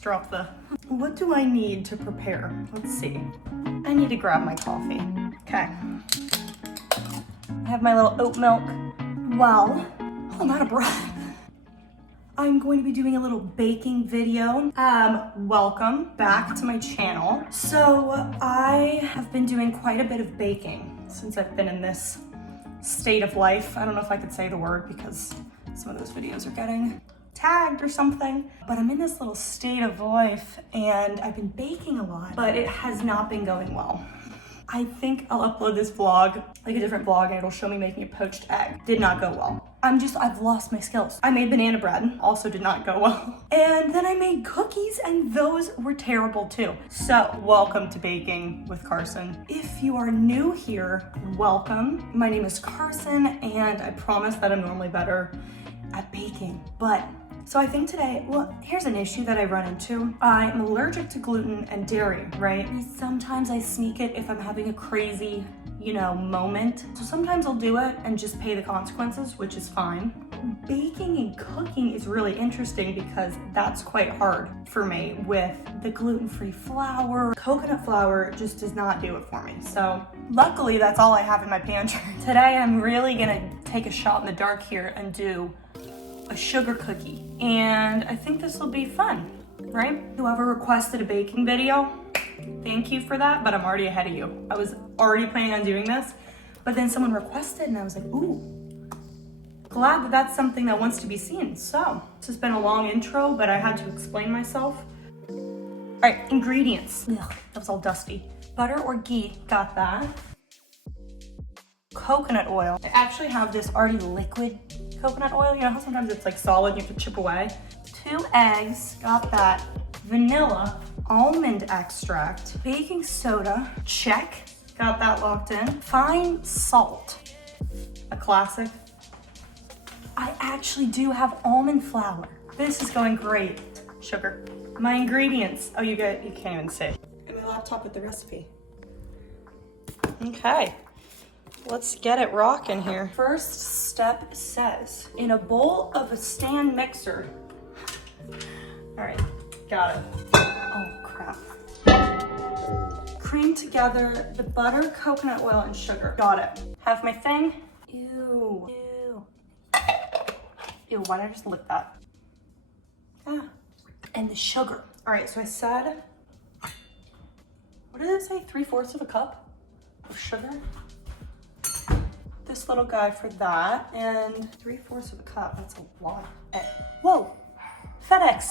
Just drop the... What do I need to prepare? Let's see. I need to grab my coffee. Okay. I have my little oat milk. Well, I'm out of breath. I'm going to be doing a little baking video. Welcome back to my channel. So I have been doing quite a bit of baking since I've been in this state of life. I don't know if I could say the word because some of those videos are getting tagged or something, but I'm in this little state of life and I've been baking a lot, but it has not been going well. I think I'll upload this vlog, like a different vlog, and it'll show me making a poached egg. Did not go well. I've lost my skills. I made banana bread, also did not go well. And then I made cookies and those were terrible too. So welcome to Baking with Carson. If you are new here, welcome. My name is Carson and I promise that I'm normally better at baking, so I think today, well, here's an issue that I run into. I'm allergic to gluten and dairy, right? Sometimes I sneak it if I'm having a crazy, moment. So sometimes I'll do it and just pay the consequences, which is fine. Baking and cooking is really interesting because that's quite hard for me with the gluten-free flour. Coconut flour just does not do it for me. So luckily that's all I have in my pantry. Today I'm really gonna take a shot in the dark here and do a sugar cookie. And I think this will be fun, right? Whoever requested a baking video, thank you for that, but I'm already ahead of you. I was already planning on doing this, but then someone requested and I was like, ooh, glad that that's something that wants to be seen. So this has been a long intro, but I had to explain myself. All right, ingredients. Ugh, that was all dusty. Butter or ghee, got that. Coconut oil. I actually have this already liquid coconut oil. You know how sometimes it's like solid, you have to chip away? 2 eggs, got that. Vanilla, almond extract, baking soda, check, got that locked in. Fine salt, a classic. I actually do have almond flour. This is going great. Sugar. My ingredients, oh, you can't even see. And my laptop with the recipe. Okay. Let's get it rocking here. First step says, in a bowl of a stand mixer. All right, got it. Oh crap. Cream together the butter, coconut oil, and sugar. Got it. Have my thing. Ew. Ew. Ew, why did I just lick that? Ah. And the sugar. All right, so I said, what did it say? 3/4 of a cup of sugar? This little guy for that, and 3/4 of a cup, that's a lot. Whoa, FedEx.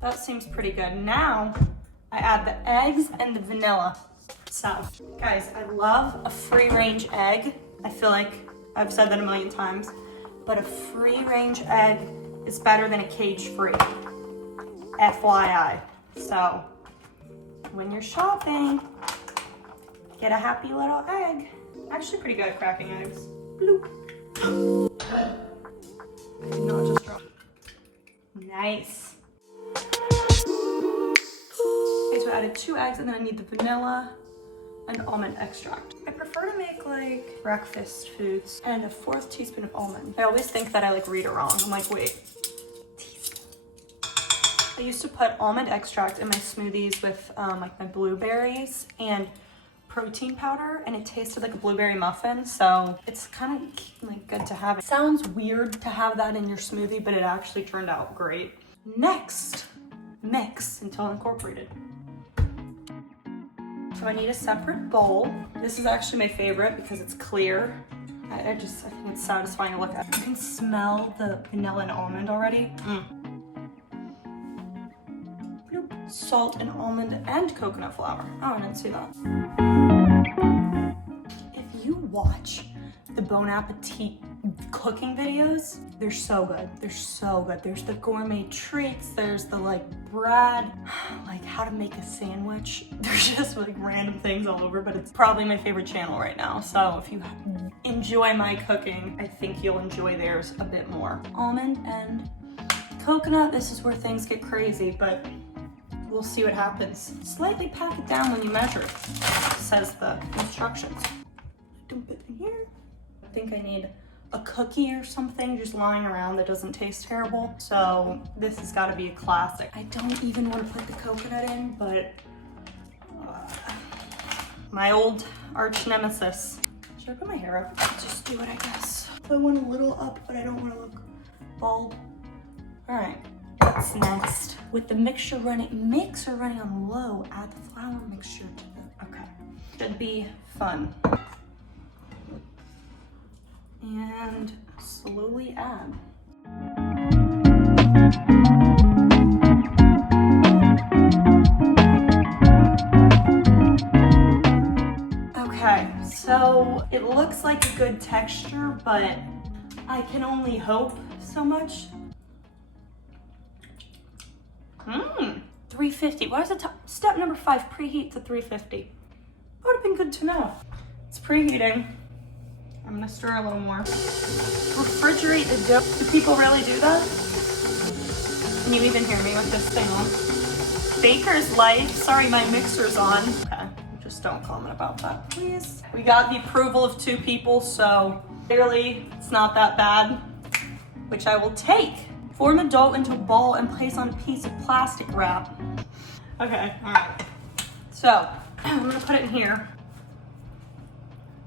That seems pretty good. Now, I add the eggs and the vanilla. So, guys, I love a free-range egg. I feel like I've said that a million times, but a free-range egg is better than a cage-free. FYI. So, when you're shopping, get a happy little egg. Actually pretty good at cracking eggs. Bloop. I did not just drop. Nice. Okay, so I added 2 eggs and then I need the vanilla and almond extract. I prefer to make like breakfast foods and a 1/4 teaspoon of almond. I always think that I read it wrong. I'm like, wait, teaspoon. I used to put almond extract in my smoothies with my blueberries and protein powder, and it tasted like a blueberry muffin, so it's kind of good to have. It sounds weird to have that in your smoothie, but it actually turned out great. Next, mix until incorporated. So I need a separate bowl. This is actually my favorite because it's clear. I think it's satisfying to look at. You can smell the vanilla and almond already. Salt and almond and coconut flour. Oh, I didn't see that. If you watch the Bon Appetit cooking videos, they're so good. They're so good. There's the gourmet treats, there's the bread, how to make a sandwich. There's just random things all over, but it's probably my favorite channel right now. So if you enjoy my cooking, I think you'll enjoy theirs a bit more. Almond and coconut, this is where things get crazy, but we'll see what happens. Slightly pack it down when you measure it, says the instructions. Dump it in here. I think I need a cookie or something just lying around that doesn't taste terrible. So this has got to be a classic. I don't even want to put the coconut in, but my old arch nemesis. Should I put my hair up? Just do it, I guess. I want a little up, but I don't want to look bald. All right, what's next? With the mixer running on low, add the flour mixture to the, okay. Should be fun. And slowly add. Okay, so it looks like a good texture, but I can only hope so much. 350. Why is it step number 5, preheat to 350? Would have been good to know. It's preheating. I'm gonna stir a little more. Refrigerate the dough. Do people really do that? Can you even hear me with this thing on? Baker's life. Sorry, my mixer's on. Okay, just don't comment about that, please. We got the approval of 2 people, so clearly it's not that bad, which I will take. Form a dough into a ball and place on a piece of plastic wrap. Okay, all right. So I'm gonna put it in here.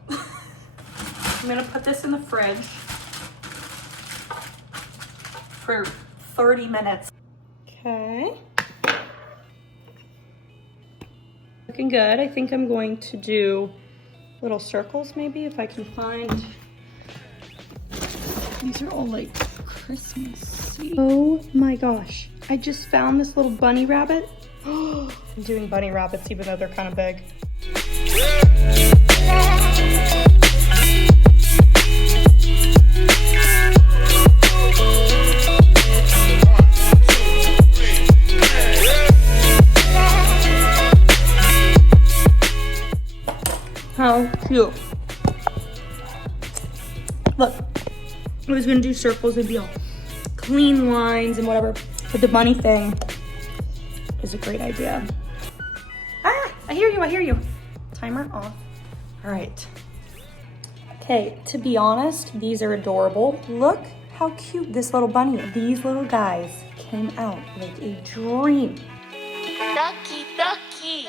I'm gonna put this in the fridge for 30 minutes. Okay. Looking good. I think I'm going to do little circles maybe if I can find. These are all like Christmassy. Oh my gosh. I just found this little bunny rabbit. I'm doing bunny rabbits even though they're kind of big. How cute. Look, I was gonna do circles and be all clean lines and whatever, but the bunny thing is a great idea. Ah, I hear you. Timer off. All right. Okay, to be honest, these are adorable. Look how cute this little bunny is. These little guys came out like a dream. Ducky, ducky.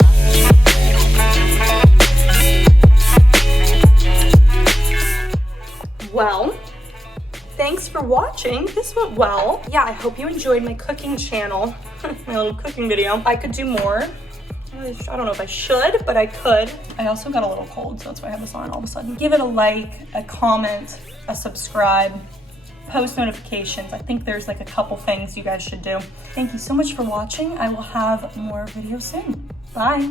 Well, thanks for watching. This went well. Yeah, I hope you enjoyed my cooking channel, my little cooking video. I could do more. I don't know if I should, but I could. I also got a little cold, so that's why I have this on all of a sudden. Give it a like, a comment, a subscribe, post notifications. I think there's like a couple things you guys should do. Thank you so much for watching. I will have more videos soon. Bye.